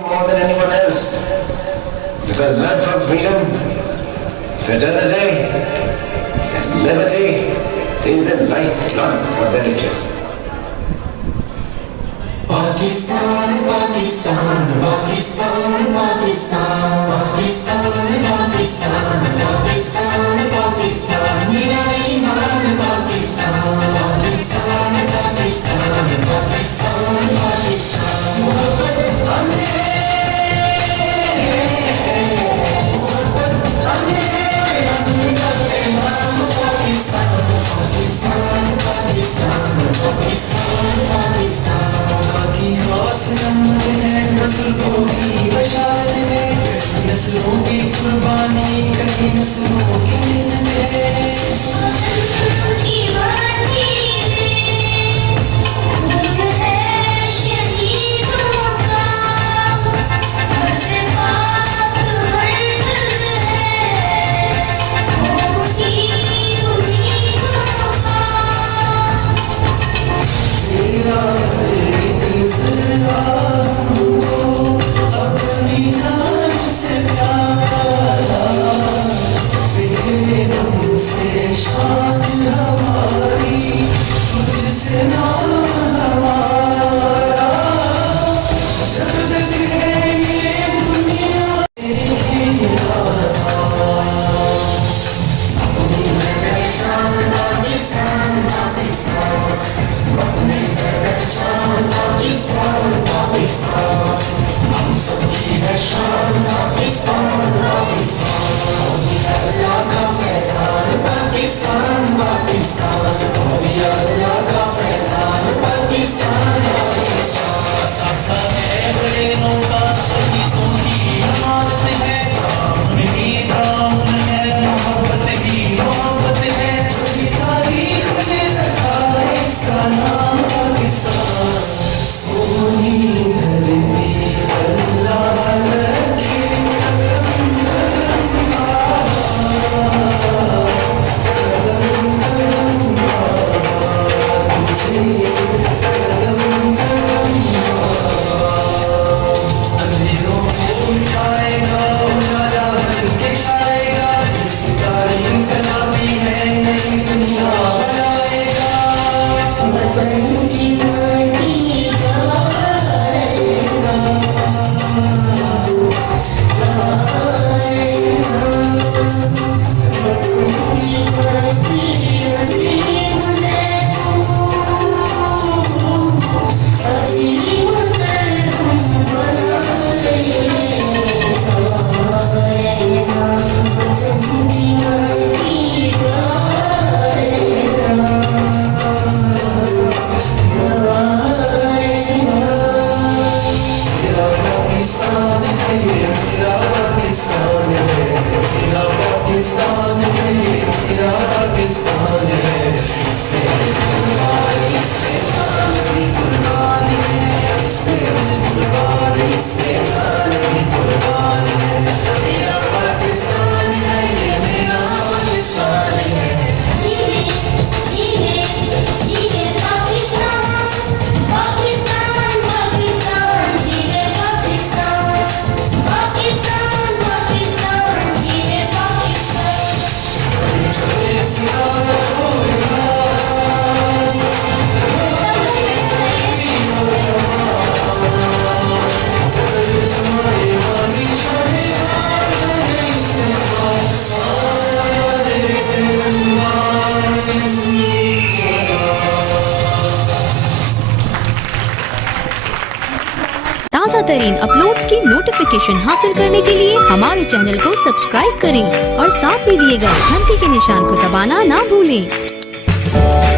more than anyone else, because blood for freedom, fraternity, and liberty is the lifeblood for their riches. Pakistan, Pakistan, Pakistan, Pakistan, Pakistan, Pakistan, Pakistan, Pakistan, mera iman Pakistan, Pakistan, Pakistan, Pakistan, Pakistan, mohabbat ane, mohabbat ane, Pakistan, Pakistan, Pakistan, Pakistan, Pakistan. की खास रहमत है नस्लों की बशारत है नस्लों की कुर्बानी कई नस्लों की मिन्नत है ताज़ा तरीन अपलोड्स की नोटिफिकेशन हासिल करने के लिए हमारे चैनल को सब्सक्राइब करें और साथ में दिए गए घंटी के निशान को दबाना ना भूलें।